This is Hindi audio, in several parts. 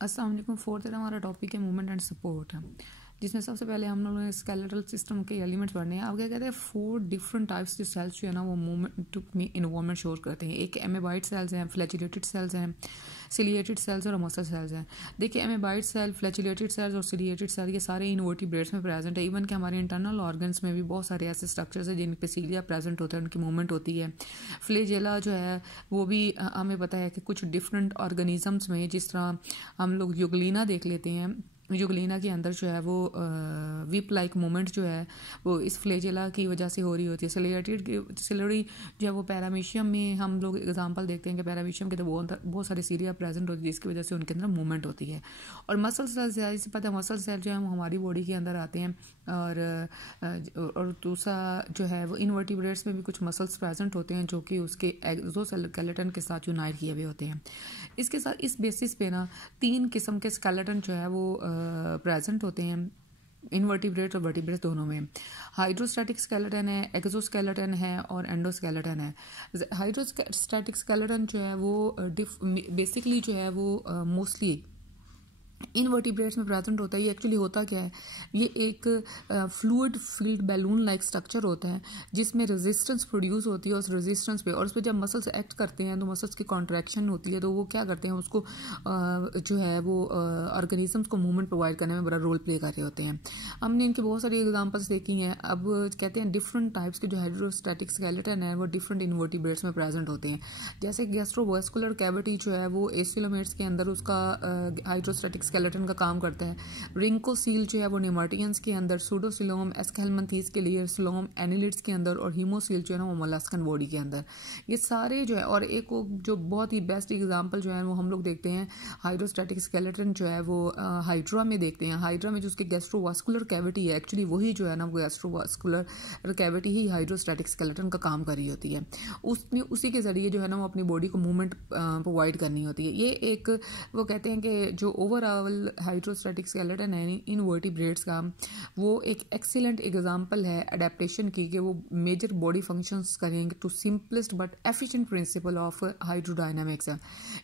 अस्सलाम वालेकुम। फोर्थ हमारा टॉपिक है मूवमेंट एंड सपोर्ट, जिसमें सबसे पहले हम लोगों ने स्केलेटल सिस्टम के एलिमेंट्स पढ़ने हैं। अब क्या कहते हैं, 4 डिफरेंट टाइप्स के सेल्स जो है ना वो मूवमेंट में इन्वॉल्वमेंट शो करते हैं। एक एमेबाइड सेल्स हैं, फ्लैचिलेटेड सेल्स हैं, सिलिएटेड सेल्स और मसल सेल्स हैं। देखिए, एमेबाइड सेल, फ्लैचिलेटेड सेल्स और सिलिएटेड सेल ये सारे इनवर्टिब्रेट्स में प्रेजेंट है। इवन कि हमारे इंटरनल ऑर्गन्स में भी बहुत सारे ऐसे स्ट्रक्चर्स हैं जिन पे सीलिया प्रेजेंट होता है, उनकी मूवमेंट होती है। फ्लैजेला जो है वो भी हमें पता है कि कुछ डिफरेंट ऑर्गेनिजम्स में, जिस तरह हम लोग युगलीना देख लेते हैं, युगलीना के अंदर जो है वो विप लाइक मूवमेंट जो है वो इस फ्लैजेला की वजह से हो रही होती है। सिलरी जो है वो पैरामीशियम में हम लोग एग्जांपल देखते हैं कि पैरामीशियम के तो बहुत सारे सीलिया प्रेजेंट होती है, जिसकी वजह से उनके अंदर मूवमेंट होती है। और मसल सेल्स से पता है, मसल सेल जो है वो हमारी बॉडी के अंदर आते हैं। और दूसरा जो है वो इनवर्टिब्रेट्स में भी कुछ मसल्स प्रेजेंट होते हैं जो कि उसके एक्सोस्केलेटन के साथ यूनाइट किए हुए होते हैं। इसके साथ इस बेसिस पे ना 3 किस्म के स्केलेटन जो है वो प्रेजेंट होते हैं इनवर्टिब्रेट और वर्टिब्रेट दोनों में। हाइड्रोस्टैटिक स्केलेटन है, एक्सोस्केलेटन है और एंडोस्केलेटन है। हाइड्रोस्टैटिक स्केलेटन जो है वो बेसिकली जो है वो मोस्टली इनवर्टिब्रेट्स में प्रेजेंट होता है। ये एक्चुअली होता क्या है, ये एक fluid field balloon like structure होता है जिसमें रेजिस्टेंस प्रोड्यूस होती है उस रेजिस्टेंस पे, और उस पर जब मसल्स एक्ट करते हैं तो मसल्स की कॉन्ट्रैक्शन होती है, तो वो क्या करते हैं, उसको जो है वो ऑर्गेनिजम्स को मूवमेंट प्रोवाइड करने में बड़ा रोल प्ले कर रहे होते हैं। हमने इनकी बहुत सारी एग्जाम्पल्स देखी हैं। अब कहते हैं डिफरेंट टाइप्स के जो हाइड्रोस्टैटिक स्केलेटन है वो डिफरेंट इनवर्टिब्रेट्स में प्रेजेंट होते हैं। जैसे गैस्ट्रोवास्कुलर कैविटी जो है वो एसिलोमेट्स के अंदर उसका हाइड्रोस्टैटिक स्केलेटन का काम करता है। रिंकोसील जो है वो नेमाटियंस के अंदर, सूडोसिलोम एस्केलमंथीस के लिए, सिलोम एनिलिड्स के अंदर, और हीमोसील जो है ना वो मोलस्कन बॉडी के अंदर। ये सारे जो है, और एक जो बहुत ही बेस्ट एग्जांपल जो है वो हम लोग देखते हैं हाइड्रोस्टैटिक स्केलेटन जो है वो हाइड्रा में देखते हैं। हाइड्रा में जो उसकी गैस्ट्रोवास्कुलर कैविटी है, एक्चुअली वही जो है ना वो गैस्ट्रोवास्कुलर कैविटी ही हाइड्रोस्टैटिक स्केलेटन का काम कर रही होती है। उसी के जरिए जो है ना वो अपनी बॉडी को मूवमेंट प्रोवाइड करनी होती है। ये एक वो कहते हैं कि जो ओवरऑल हाइड्रोस्टैटिक स्केलेटन है इनवर्टिब्रेट्स का, वो एक एक्सीलेंट एग्जांपल है अडेप्टेशन की, कि वो मेजर बॉडी फंक्शंस करेंगे to simplest but efficient principle of hydrodynamics है।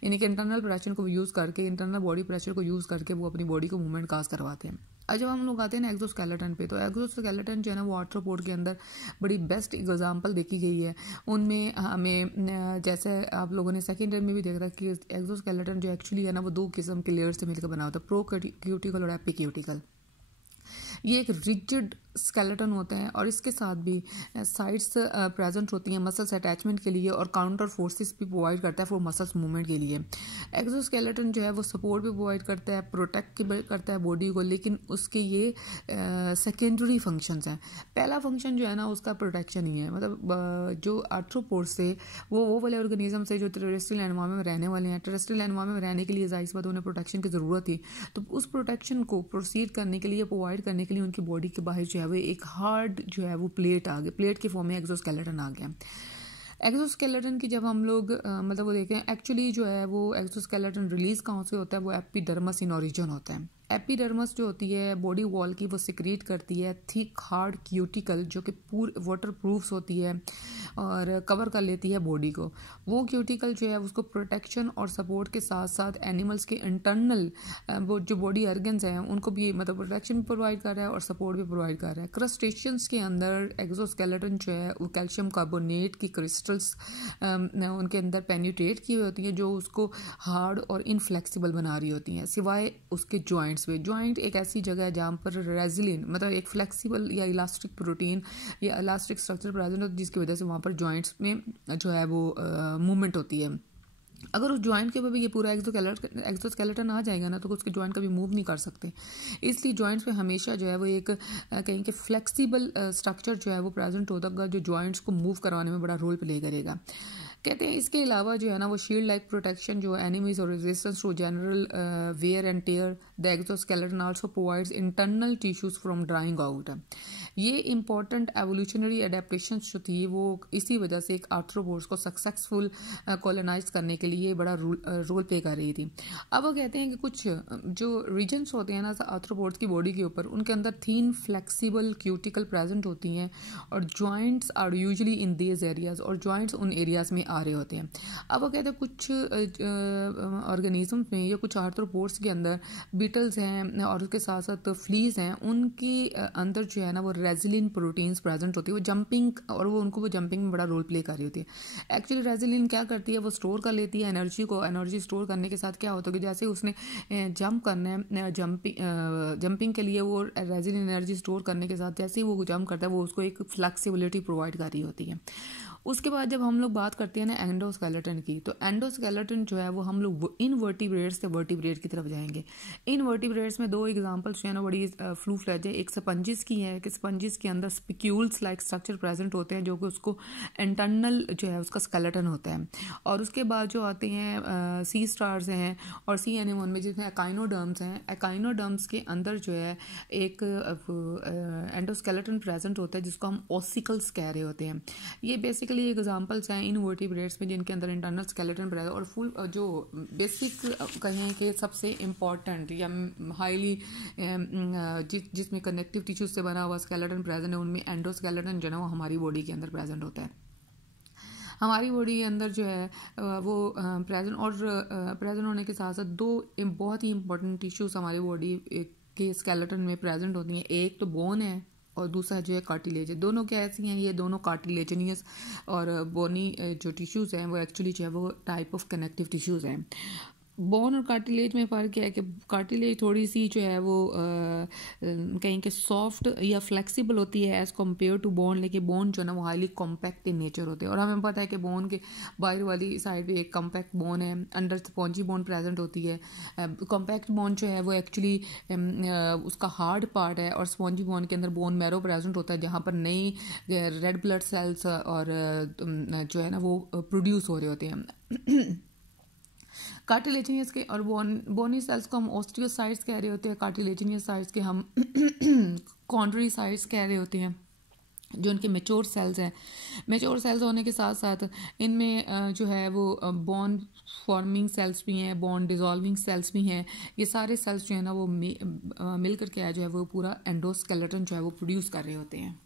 यानी कि इंटरनल प्रेशर को यूज़ करके, इंटरनल बॉडी प्रेशर को यूज़ करके वो अपनी बॉडी को मूवमेंट काज करवाते हैं। अब जब हम लोग आते हैं ना एक्सोस्केलेटन पे, तो एक्सोस्केलेटन जो है ना वो आर्थ्रोपोड के अंदर बड़ी बेस्ट एग्जांपल देखी गई है। उनमें हमें जैसे आप लोगों ने सेकेंड ईयर में भी देखा कि एक्सोस्केलेटन जो एक्चुअली है ना वो 2 किस्म के लेयर्स से मिलकर बना होता है, प्रोक्यूटिकल और एपिक्यूटिकल। ये एक रिजिड स्केलेटन होते हैं और इसके साथ भी साइड्स प्रेजेंट होती हैं मसल्स अटैचमेंट के लिए, और काउंटर फोर्सेस भी प्रोवाइड करता है फॉर मसल्स मूवमेंट के लिए। एक्सोस्केलेटन जो है वो सपोर्ट भी प्रोवाइड करता है, प्रोटेक्ट करता है बॉडी को, लेकिन उसके ये सेकेंडरी फंक्शंस हैं। पहला फंक्शन जो है ना उसका प्रोटेक्शन ही है। मतलब जो आर्थ्रोपोड से वो वाले ऑर्गेनिज्म से जो टेरेस्ट्रियल एनवायरनमेंट में रहने वाले हैं, टेरेस्ट्रियल एनवायरनमेंट में रहने के लिए जाहिर सी बात उन्हें प्रोटेक्शन की ज़रूरत थी, तो उस प्रोटेक्शन को प्रोसीड करने के लिए, प्रोवाइड करने के लिए उनकी बॉडी के बाहर जो है वो एक हार्ड जो है वो प्लेट आ गई, प्लेट के फॉर्म में एक्सोस्केलेटन आ गया। एक्सोस्केलेटन की जब हम लोग मतलब वो देखें, एक्चुअली जो है वो एक्सोस्केलेटन रिलीज कहाँ से होता है, वो एपिडर्मस इन ओरिजिन होता है। एपिडर्मस जो होती है बॉडी वॉल की, वो सिक्रीट करती है थिक हार्ड क्यूटिकल जो कि वाटर प्रूफ्स होती है और कवर कर लेती है बॉडी को। वो क्यूटिकल जो है उसको प्रोटेक्शन और सपोर्ट के साथ साथ एनिमल्स के इंटरनल वो जो बॉडी ऑर्गन्स हैं उनको भी मतलब प्रोटेक्शन भी प्रोवाइड कर रहा है और सपोर्ट भी प्रोवाइड कर रहा है। क्रस्टेशियंस के अंदर एक्सोस्केलेटन जो है वो कैल्शियम कार्बोनेट की क्रिस्टल्स उनके अंदर पेनिट्रेट की हुई होती हैं जो उसको हार्ड और इनफ्लेक्सिबल बना रही होती हैं, सिवाय उसके जॉइंट्स। जॉइंट एक ऐसी जगह है जहाँ पर रेजिलिन मतलब एक फ्लेक्सिबल या इलास्टिक प्रोटीन या इलास्टिक स्ट्रक्चर प्रेजेंट होता है, जिसकी वजह से वहाँ पर जॉइंट्स में जो है वो मूवमेंट होती है। अगर उस जॉइंट के ऊपर भी ये पूरा एक्सोस्केलेटन आ जाएगा ना तो उसके जॉइंट कभी मूव नहीं कर सकते। इसलिए जॉइंट्स पे हमेशा जो है वो एक कहीं के फ्लेक्सिबल स्ट्रक्चर जो है वो प्रेजेंट होगा जो जॉइंट्स को मूव करवाने में बड़ा रोल प्ले करेगा। कहते हैं इसके अलावा जो है ना वो शील्ड लाइक प्रोटेक्शन जो एनिमीज और resistance to general wear and tear, the exoskeleton also provides internal tissues from drying out. ये इंपॉर्टेंट एवोल्यूशनरी एडेप्टेशन जो थी वो इसी वजह से एक आर्थ्रोपोड्स को सक्सेसफुल कॉलोनाइज करने के लिए बड़ा रोल प्ले कर रही थी। अब वो कहते हैं कि कुछ जो रीजन्स होते हैं ना आर्थ्रोपोड्स की बॉडी के ऊपर, उनके अंदर थीन फ्लेक्सिबल क्यूटिकल प्रेजेंट होती हैं और joints are usually in these areas, और जॉइंट्स उन एरियाज में आ रहे होते हैं। अब वो कहते हैं कुछ ऑर्गेनिजम्स में या कुछ आर्थ्रोपोड्स के अंदर बीटल्स हैं और उसके साथ साथ फ्लीज हैं, उनके अंदर जो है ना वो रेजिलिन प्रोटीन्स प्रेजेंट होती है, वो जंपिंग, और वो उनको वो जंपिंग में बड़ा रोल प्ले कर रही होती है। एक्चुअली रेजिलिन क्या करती है, वो स्टोर कर लेती है एनर्जी को। एनर्जी स्टोर करने के साथ क्या होता है कि जैसे उसने जंप करना है, जंपिंग के लिए वो रेजिलिन एनर्जी स्टोर करने के साथ जैसे ही वो जंप करता है वो उसको एक फ्लेक्सिबिलिटी प्रोवाइड कर रही होती है। उसके बाद जब हम लोग बात करते हैं ना एंडोस्केलेटन की, तो एंडोस्केलेटन जो है वो हम लोग इनवर्टिब्रेट्स से वर्टिब्रेट की तरफ जाएंगे। इनवर्टिब्रेट्स में दो एग्जांपल्स जो है ना बड़ी फ्लू फ्लैज है। एक स्पंजिस की है कि स्पंजिस के अंदर स्पिक्यूल्स लाइक स्ट्रक्चर प्रेजेंट होते हैं जो कि उसको इंटरनल जो है उसका स्केलेटन होता है। और उसके बाद जो आते हैं सी स्टार्स हैं और सी एनिमोन में जिसमें एकाइनोडर्म्स हैं, एकाइनोडर्म्स के अंदर जो है एक एंडोस्केलेटन प्रेजेंट होता है जिसको हम ऑसिकल्स कह रहे होते हैं। ये बेसिकली एग्जांपल्स हैं इनवर्टिब्रेट्स में जिनके अंदर इंटरनल स्केलेटन प्रेजेंट, और फुल जो बेसिक कहें कि सबसे इम्पॉर्टेंट या हाईली जिसमें कनेक्टिव टिश्यूज से बना हुआ स्केलेटन प्रेजेंट है, उनमें एंडोस्केलेटन जो है वो हमारी बॉडी के अंदर प्रेजेंट होता है। हमारी बॉडी के अंदर जो है वो प्रेजेंट होने के साथ साथ दो बहुत ही इंपॉर्टेंट टिश्यूज हमारी बॉडी के स्केलेटन में प्रेजेंट होती हैं। एक तो बोन है और दूसरा जो है कार्टिलेज है। दोनों क्या ऐसी हैं, ये दोनों कार्टिलेजनियस और बोनी जो टिश्यूज़ हैं वो एक्चुअली जो है वो टाइप ऑफ कनेक्टिव टिश्यूज़ हैं। बोन और कार्टिलेज में फ़र्क क्या है कि कार्टिलेज थोड़ी सी जो है वो कहीं के सॉफ्ट या फ्लेक्सिबल होती है एज़ कम्पेयर टू बोन, लेकिन बोन जो है ना वो हाईली कॉम्पैक्ट इन नेचर होते हैं। और हमें पता है कि बोन के बाहर वाली साइड पे एक कॉम्पैक्ट बोन है, अंदर स्पॉन्जी बोन प्रेजेंट होती है। कॉम्पैक्ट बोन जो है वो एक्चुअली उसका हार्ड पार्ट है, और स्पॉन्जी बोन के अंदर बोन मैरो प्रेजेंट होता है जहाँ पर नई रेड ब्लड सेल्स और जो है ना वो प्रोड्यूस हो रहे होते हैं। कार्टिलेजिनियस के और बोनी सेल्स को हम ऑस्टियोसाइट्स कह रहे होते हैं, कार्टिलेजिनियस साइट्स के हम कॉन्ड्रोसाइट्स कह रहे होते हैं, जो उनके मेच्योर सेल्स हैं। मेच्योर सेल्स होने के साथ साथ इनमें जो है वो बोन फॉर्मिंग सेल्स भी हैं, बोन डिजॉल्विंग सेल्स भी हैं। ये सारे सेल्स जो है ना वो मिल करके जो है वो पूरा एंडोस्केलेटन जो है वो प्रोड्यूस कर रहे होते हैं।